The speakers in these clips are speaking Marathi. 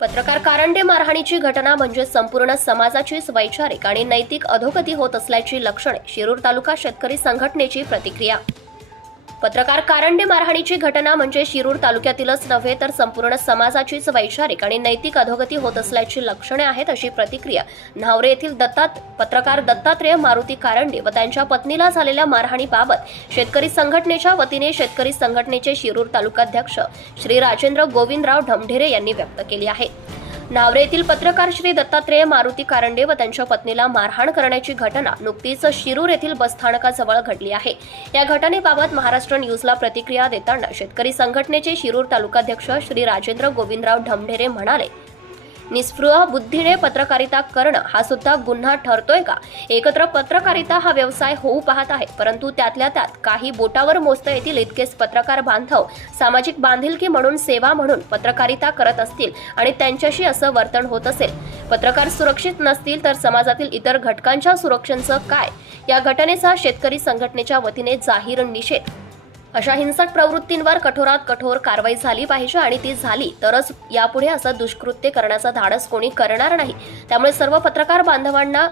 पत्रकार कारंडे मारहाणीची घटना म्हणजे संपूर्ण समाजाचीच वैचारिक आणि नैतिक अधोगती होत असल्याची लक्षणे शिरूर तालुका शेतकरी संघटनेची प्रतिक्रिया पत्रकार कारंडे मारहाणीची घटना म्हणजे शिरूर तालुक्यातीलच नव्हे तर संपूर्ण समाजाचीच वैचारिक आणि नैतिक अधोगती होत असल्याची लक्षणे आहेत अशी प्रतिक्रिया न्हावरे येथील दत्तात पत्रकार दत्तात्रेय मारुती कारंडे व त्यांच्या पत्नीला झालेल्या मारहाणीबाबत शेतकरी संघटनेच्या वतीने शेतकरी संघटनेचे शिरूर तालुकाध्यक्ष श्री राजेंद्र गोविंदराव ढमढेरे यांनी व्यक्त केली आहे. नावरे येथील पत्रकार श्री दत्तात्रेय मारुती कारंडे व त्यांच्या पत्नीला मारहाण करण्याची घटना नुकतीच शिरूर येथील बसस्थानकाजवळ घडली आहे. या घटनेबाबत महाराष्ट्र न्यूजला प्रतिक्रिया देताना शेतकरी संघटनेचे शिरूर तालुकाध्यक्ष श्री राजेंद्र गोविंदराव ढमढेरे म्हणाले निस्पृह बुद्धीने पत्रकारिता करणं हा सुद्धा गुन्हा ठरतोय का? एकत्र पत्रकारिता हा व्यवसाय होऊ पाहत आहे परंतु त्यातल्या त्यात काही बोटावर मोजता येतील इतकेच पत्रकार बांधव सामाजिक बांधिलकी म्हणून सेवा म्हणून पत्रकारिता करत असतील आणि त्यांच्याशी असं वर्तन होत असेल. पत्रकार सुरक्षित नसतील तर समाजातील इतर घटकांच्या सुरक्षेचं काय? या घटनेचा शेतकरी संघटनेच्या वतीने जाहीर निषेध अशा हिंसक प्रवृत्तींवर कठोरात कठोर कारवाई झाली पाहिजे आणि ती झाली तरच यापुढे असं दुष्कृत्य करण्याचा धाडस कोणी करणार नाही. त्यामुळे सर्व पत्रकार बांधवांना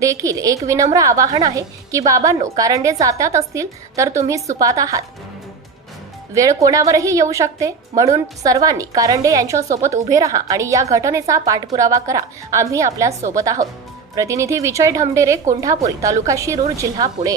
देखील एक विनम्र आवाहन आहे की बाबांनो कारंडे जात्यात असतील तर तुम्ही सुपात आहात. वेळ कोणावरही येऊ शकते. म्हणून सर्वांनी कारंडे यांच्यासोबत उभे राहा आणि या घटनेचा पाठपुरावा करा. आम्ही आपल्यासोबत आहोत. प्रतिनिधी विजय ढमडेरे कोंढापुरी तालुका शिरूर जिल्हा पुणे.